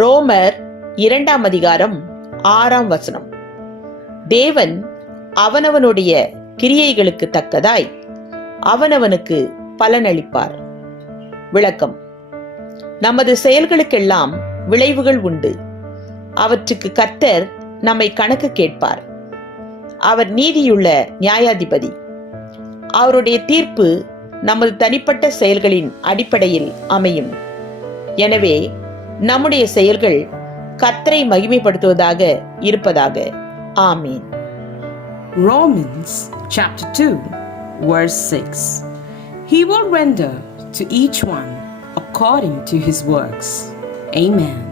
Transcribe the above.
ரோமர் 2:6 தேவன் அவனவனுடைய கிரியைகளுக்கு தக்கதாய் அவனவனுக்கு பலனளிப்பார். விளக்கம்: நமது செயல்களுக்கெல்லாம் விளைவுகள் உண்டு. அவற்றுக்கு கர்த்தர் நம்மை கணக்கு கேட்பார். அவர் நீதியுள்ள நியாயாதிபதி. அவருடைய தீர்ப்பு நமது தனிப்பட்ட செயல்களின் அடிப்படையில் அமையும். எனவே நம்முடைய செயல்கள் கர்த்தரை மகிமைப்படுத்துவதாக இருப்பதாக. ஆமீன். Romans chapter 2 verse 6. He will render to each one according to his works. Amen.